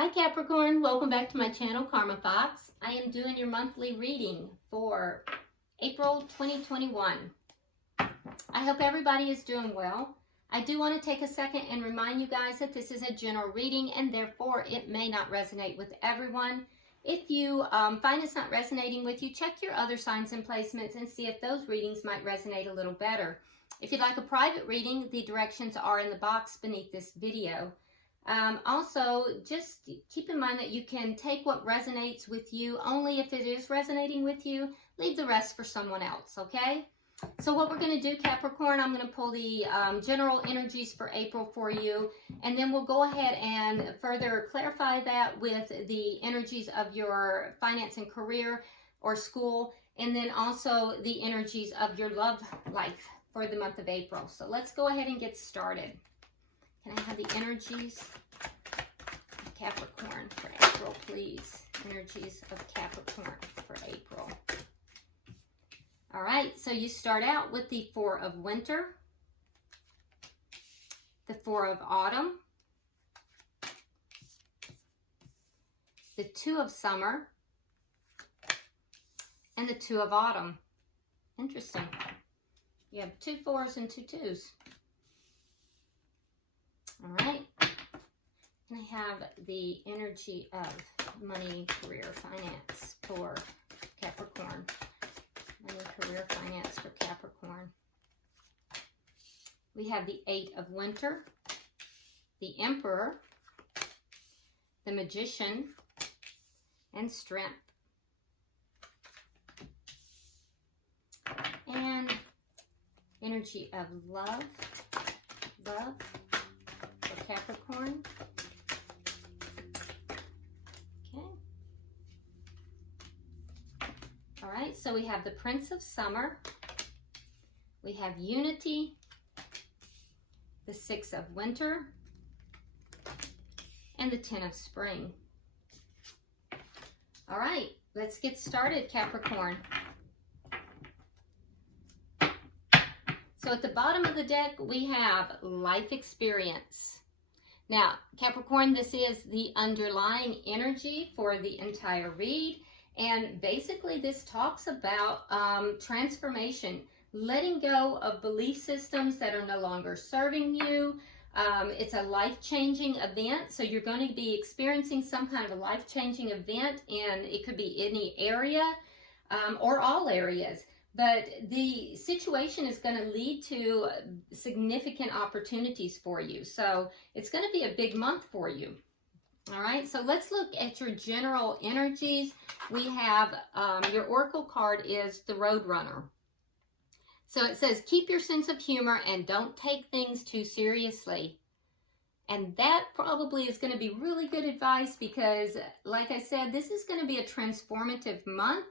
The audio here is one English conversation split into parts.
Hi Capricorn, welcome back to my channel, Karma Fox. I am doing your monthly reading for April 2021. I hope everybody is doing well. I do want to take a second and remind you guys that this is a general reading and therefore it may not resonate with everyone. If you find it's not resonating with you, check your other signs and placements and see if those readings might resonate a little better. If you'd like a private reading, the directions are in the box beneath this video. Also, just keep in mind that you can take what resonates with you only if it is resonating with you. Leave the rest for someone else, okay? So what we're going to do, Capricorn, I'm going to pull the general energies for April for you, and then we'll go ahead and further clarify that with the energies of your finance and career or school, and then also the energies of your love life for the month of April. So let's go ahead and get started. Can I have the energies of Capricorn for April, please? Energies of Capricorn for April. All right, so you start out with the Four of Winter, the Four of Autumn, the Two of Summer, and the Two of Autumn. Interesting. You have two fours and two twos. All right, and I have the energy of money, career, finance for Capricorn. Money, career, finance for Capricorn. We have the Eight of Winter, the Emperor, the Magician, and Strength. And energy of love, Capricorn. Okay. All right, so we have the Prince of Summer. We have Unity, the Six of Winter, and the Ten of Spring. All right, let's get started, Capricorn. So at the bottom of the deck, we have life experience. Now, Capricorn, this is the underlying energy for the entire read. And basically, this talks about transformation, letting go of belief systems that are no longer serving you. It's a life-changing event. So you're going to be experiencing some kind of a life-changing event, and it could be any area or all areas. But the situation is going to lead to significant opportunities for you. So it's going to be a big month for you. All right, so let's look at your general energies. We have your oracle card is the Roadrunner. So it says, keep your sense of humor and don't take things too seriously. And that probably is going to be really good advice because, like I said, this is going to be a transformative month.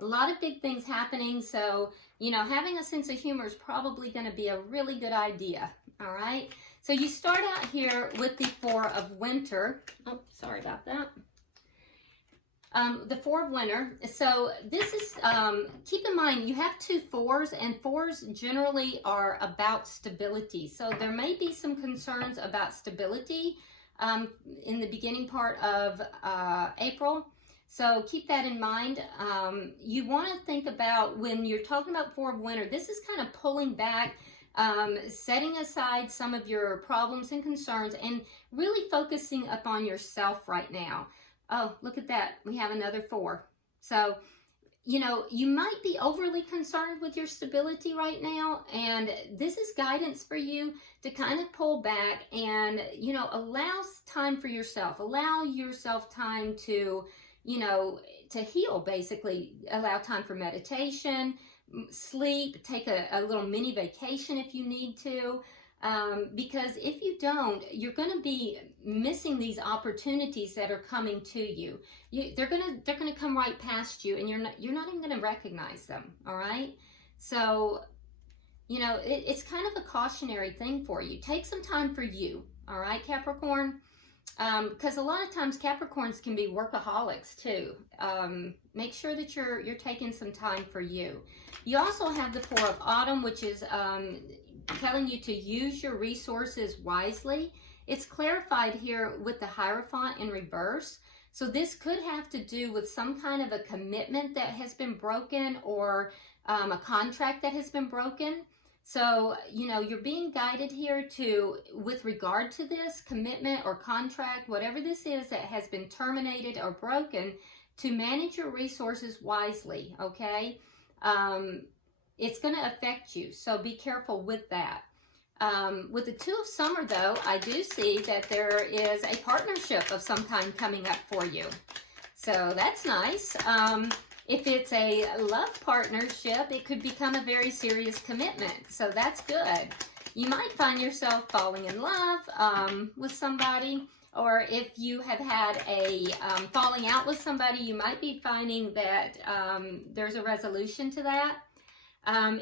A lot of big things happening, so, you know, having a sense of humor is probably going to be a really good idea, all right? So you start out here with the Four of Winter. Oh, sorry about that. The Four of Winter. So this is, keep in mind, you have two fours, and fours generally are about stability. So there may be some concerns about stability in the beginning part of April. So keep that in mind. You want to think about when you're talking about Four of Winter, this is kind of pulling back, setting aside some of your problems and concerns and really focusing upon yourself right now. Oh, look at that. We have another four. So, you know, you might be overly concerned with your stability right now, and this is guidance for you to kind of pull back and, you know, allow time for yourself. Allow yourself time to, you know, to heal, basically. Allow time for meditation, sleep, take a little mini vacation if you need to, because if you don't, you're going to be missing these opportunities that are coming to you. They're going to come right past you, and you're not even going to recognize them. All right, so you know it's kind of a cautionary thing for you. Take some time for you. All right, Capricorn. Because a lot of times Capricorns can be workaholics too. Make sure that you're taking some time for you. You also have the Four of Autumn, which is telling you to use your resources wisely It's clarified here with the Hierophant in reverse. So this could have to do with some kind of a commitment that has been broken, or a contract that has been broken. So, you know, you're being guided here to, with regard to this commitment or contract, whatever this is that has been terminated or broken, to manage your resources wisely, okay? It's going to affect you, so be careful with that. With the Two of Summer, though, I do see that there is a partnership of some kind coming up for you. So that's nice. If it's a love partnership, it could become a very serious commitment. So that's good. You might find yourself falling in love with somebody, or if you have had a falling out with somebody, you might be finding that there's a resolution to that.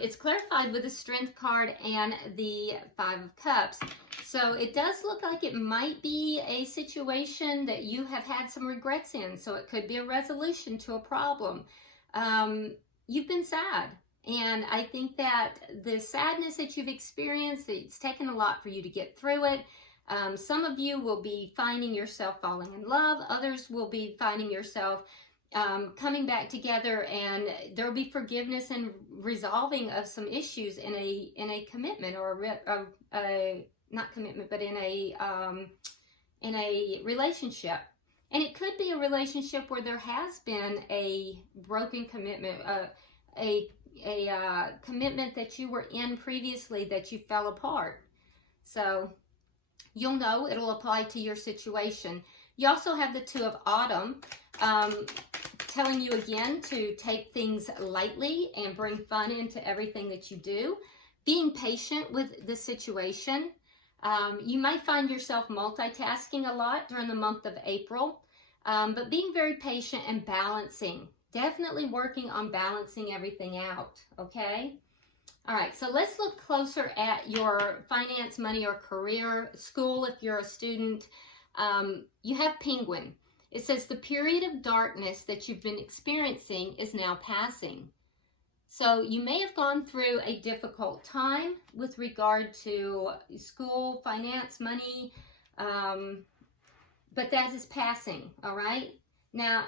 It's clarified with the Strength card and the Five of Cups. So it does look like it might be a situation that you have had some regrets in. So it could be a resolution to a problem. You've been sad. And I think that the sadness that you've experienced, it's taken a lot for you to get through it. Some of you will be finding yourself falling in love. Others will be finding yourself coming back together, and there will be forgiveness and resolving of some issues in a commitment, or a not commitment, but in a relationship. And it could be a relationship where there has been a broken commitment, a commitment that you were in previously that you fell apart. So you'll know it'll apply to your situation. You also have the Two of Autumn, telling you again to take things lightly and bring fun into everything that you do. Being patient with the situation. You might find yourself multitasking a lot during the month of April, but being very patient and balancing. Definitely working on balancing everything out, okay? All right, so let's look closer at your finance, money, or career, school if you're a student. You have Penguin. It says the period of darkness that you've been experiencing is now passing. So you may have gone through a difficult time with regard to school, finance, money, but that is passing, all right? Now,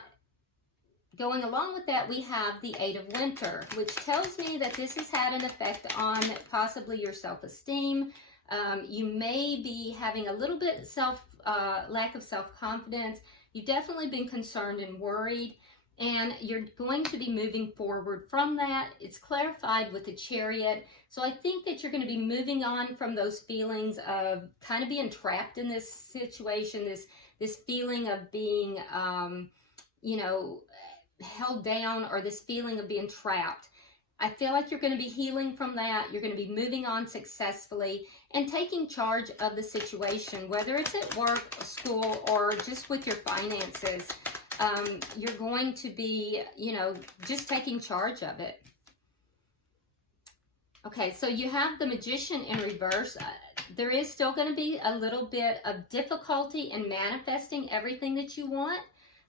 going along with that, we have the Eight of Winter, which tells me that this has had an effect on possibly your self-esteem. You may be having a little bit lack of self-confidence. You've definitely been concerned and worried, and you're going to be moving forward from that. It's clarified with the Chariot. So I think that you're going to be moving on from those feelings of kind of being trapped in this situation, this feeling of being, you know, held down, or this feeling of being trapped. I feel like you're going to be healing from that. You're going to be moving on successfully and taking charge of the situation, whether it's at work, school, or just with your finances. You're going to be, you know, just taking charge of it. Okay, so you have the Magician in reverse. There is still going to be a little bit of difficulty in manifesting everything that you want,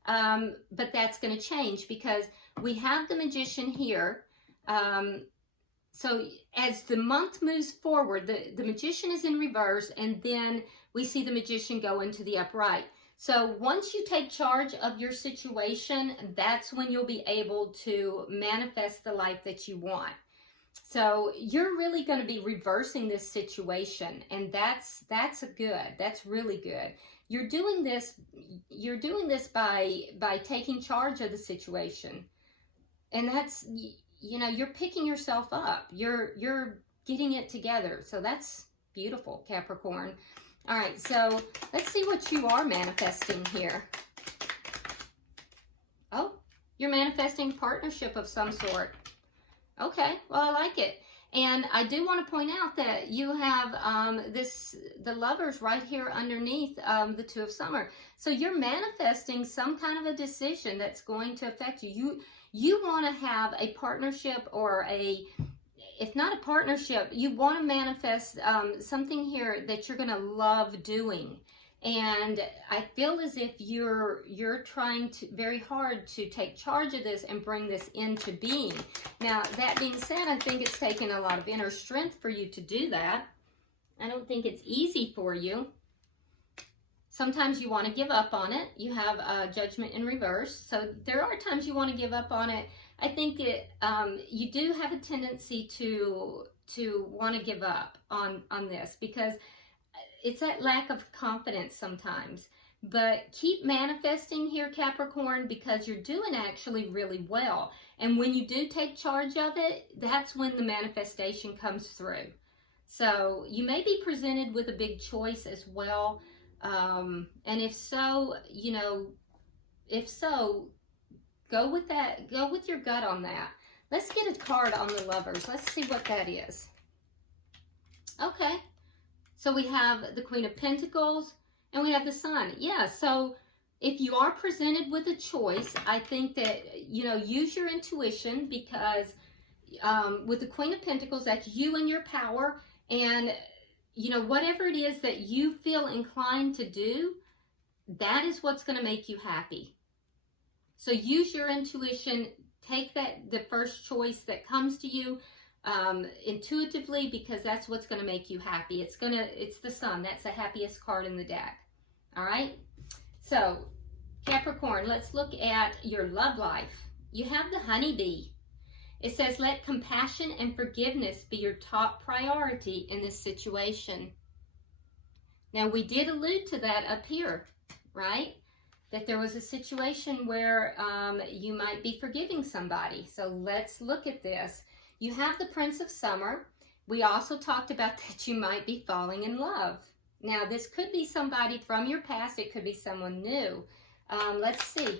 but that's going to change because we have the Magician here. So as the month moves forward, the Magician is in reverse, and then we see the Magician go into the upright. So once you take charge of your situation, that's when you'll be able to manifest the life that you want. So you're really going to be reversing this situation, and that's good. That's really good. You're doing this by taking charge of the situation. And that's, you know, you're picking yourself up. You're getting it together. So that's beautiful, Capricorn. All right, so let's see what you are manifesting here. Oh, you're manifesting partnership of some sort. Okay, well, I like it. And I do want to point out that you have the Lovers right here underneath the Two of Summer. So you're manifesting some kind of a decision that's going to affect you. You want to have a partnership, or if not a partnership, you want to manifest something here that you're going to love doing. And I feel as if you're trying very hard to take charge of this and bring this into being. Now, that being said, I think it's taken a lot of inner strength for you to do that. I don't think it's easy for you. Sometimes you want to give up on it. You have Judgment in reverse. So there are times you want to give up on it. I think you do have a tendency to want to give up on this, because it's that lack of confidence sometimes. But keep manifesting here, Capricorn, because you're doing actually really well. And when you do take charge of it, that's when the manifestation comes through. So you may be presented with a big choice as well. And if so, go with that. Go with your gut on that. Let's get a card on the Lovers. Let's see what that is. Okay. So we have the Queen of Pentacles and we have the Sun. Yeah, so if you are presented with a choice, I think that, use your intuition, because with the Queen of Pentacles, that's you and your power. And, whatever it is that you feel inclined to do, that is what's going to make you happy. So use your intuition. Take the first choice that comes to you intuitively, because that's what's going to make you happy. It's the Sun. That's the happiest card in the deck. All right. So Capricorn, let's look at your love life. You have the honeybee. It says, let compassion and forgiveness be your top priority in this situation. Now, we did allude to that up here, right? That there was a situation where you might be forgiving somebody. So let's look at this. You have the Prince of Summer. We also talked about that you might be falling in love. Now, this could be somebody from your past. It could be someone new. Let's see.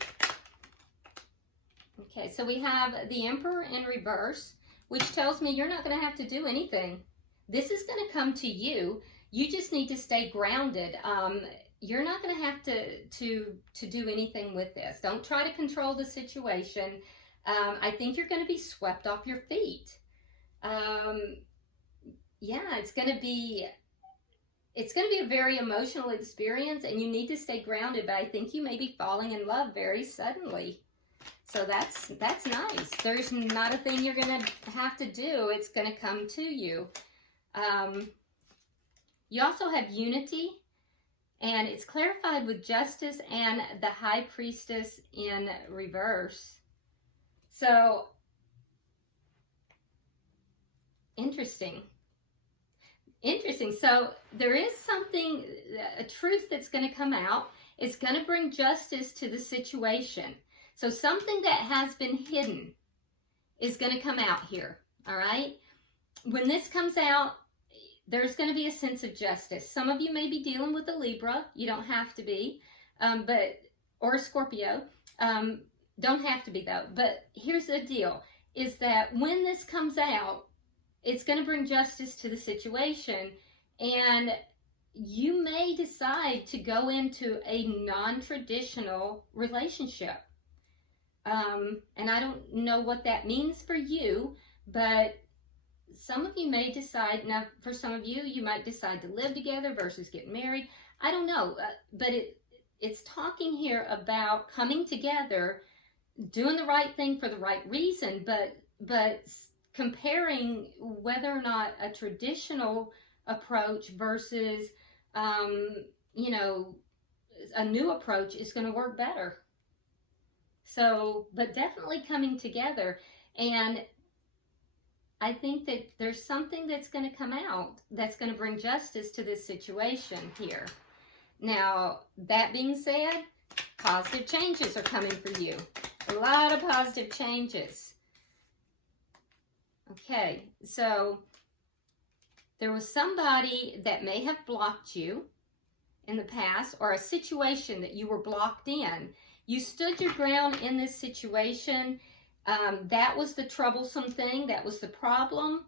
Okay, so we have the Emperor in reverse, which tells me you're not going to have to do anything. This is going to come to you. You just need to stay grounded. You're not going to have to do anything with this. Don't try to control the situation. I think you're going to be swept off your feet. Yeah, it's going to be a very emotional experience, and you need to stay grounded, but I think you may be falling in love very suddenly. So that's nice. There's not a thing you're going to have to do. It's going to come to you. You also have unity, and it's clarified with Justice and the High Priestess in reverse. So, interesting. So there is something, a truth that's going to come out. It's going to bring justice to the situation. So something that has been hidden is going to come out here, all right? When this comes out, there's going to be a sense of justice. Some of you may be dealing with a Libra. You don't have to be, or a Scorpio. Don't have to be, though. But here's the deal, is that when this comes out, it's going to bring justice to the situation, and you may decide to go into a non-traditional relationship. And I don't know what that means for you, but some of you may decide, now for some of you, you might decide to live together versus get married. I don't know, but it's talking here about coming together, doing the right thing for the right reason, but comparing whether or not a traditional approach versus, a new approach is going to work better. So, but definitely coming together. And I think that there's something that's going to come out that's going to bring justice to this situation here. Now, that being said, positive changes are coming for you. A lot of positive changes. Okay, so there was somebody that may have blocked you in the past, or a situation that you were blocked in. You stood your ground in this situation. That was the troublesome thing. That was the problem.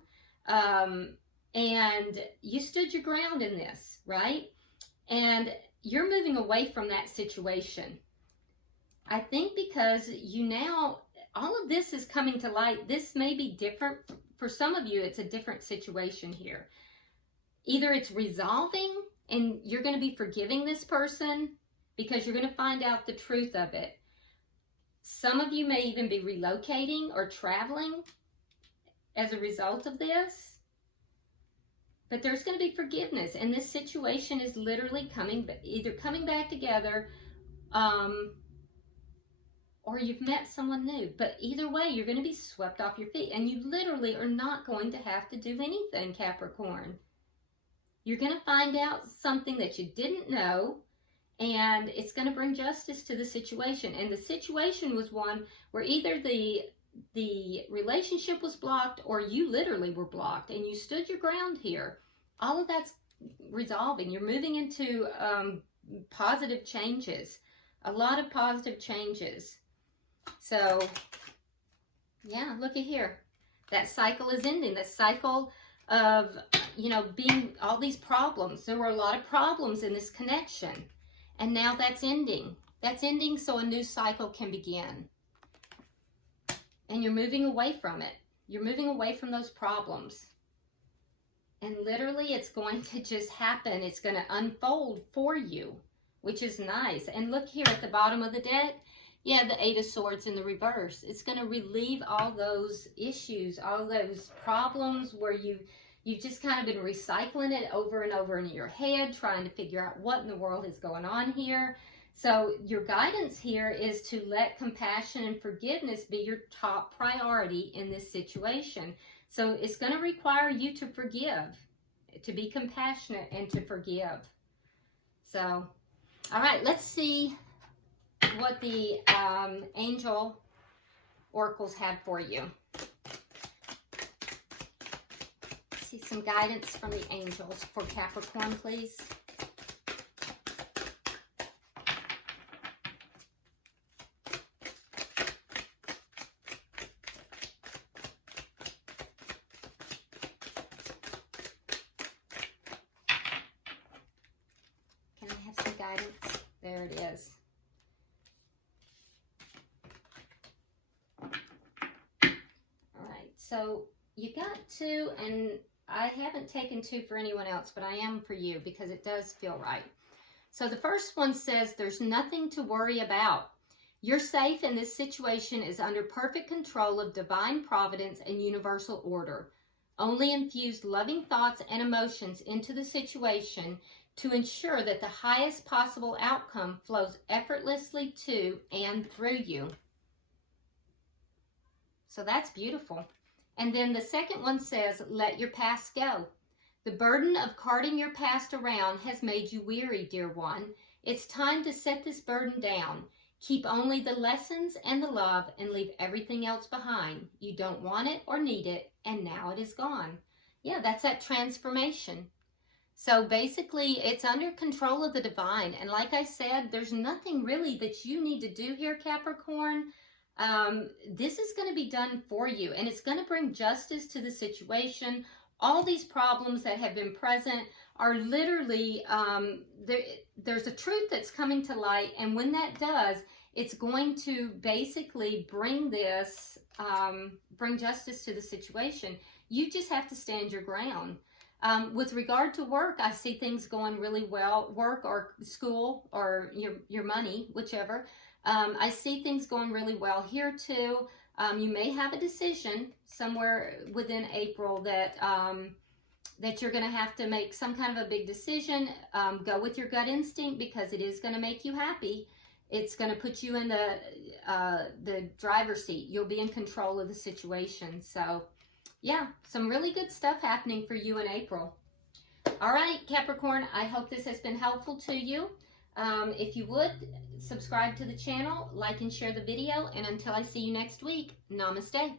And you stood your ground in this, right? And you're moving away from that situation. I think because you now, all of this is coming to light. This may be different. For some of you, it's a different situation here. Either it's resolving and you're going to be forgiving this person because you're going to find out the truth of it. Some of you may even be relocating or traveling as a result of this. But there's going to be forgiveness, and this situation is literally either coming back together, or you've met someone new. But either way, you're going to be swept off your feet, and you literally are not going to have to do anything, Capricorn. You're going to find out something that you didn't know, and it's going to bring justice to the situation. And the situation was one where either the relationship was blocked, or you literally were blocked, and you stood your ground here. All of that's resolving. You're moving into positive changes, a lot of positive changes. So yeah, look at here, that cycle is ending. That cycle of, you know, being all these problems. There were a lot of problems in this connection, and now that's ending. That's ending, so a new cycle can begin. And you're moving away from it. You're moving away from those problems. And literally, it's going to just happen. It's going to unfold for you, which is nice. And look here at the bottom of the deck. Yeah, the Eight of Swords in the reverse. It's going to relieve all those issues, all those problems where you've just kind of been recycling it over and over in your head, trying to figure out what in the world is going on here. So your guidance here is to let compassion and forgiveness be your top priority in this situation. So it's going to require you to forgive, to be compassionate and to forgive. So, all right, let's see what the angel oracles have for you. Let's see some guidance from the angels for Capricorn, please. Can I have some guidance? There it is. So you got 2, and I haven't taken 2 for anyone else, but I am for you because it does feel right. So the first one says, there's nothing to worry about. You're safe, and this situation is under perfect control of divine providence and universal order. Only infuse loving thoughts and emotions into the situation to ensure that the highest possible outcome flows effortlessly to and through you. So that's beautiful. And then the second one says, let your past go. The burden of carting your past around has made you weary, dear one. It's time to set this burden down. Keep only the lessons and the love and leave everything else behind. You don't want it or need it, and now it is gone. Yeah, that's that transformation. So basically, it's under control of the divine. And like I said, there's nothing really that you need to do here, Capricorn. This is going to be done for you, and it's going to bring justice to the situation. All these problems that have been present are literally, there's a truth that's coming to light, and when that does, it's going to basically bring this, bring justice to the situation. You just have to stand your ground. With regard to work, I see things going really well, work or school or your money, whichever. I see things going really well here too. You may have a decision somewhere within April that that you're going to have to make some kind of a big decision. Go with your gut instinct because it is going to make you happy. It's going to put you in the driver's seat. You'll be in control of the situation. So yeah, some really good stuff happening for you in April. All right, Capricorn, I hope this has been helpful to you. If you would, subscribe to the channel, like and share the video, and until I see you next week, namaste.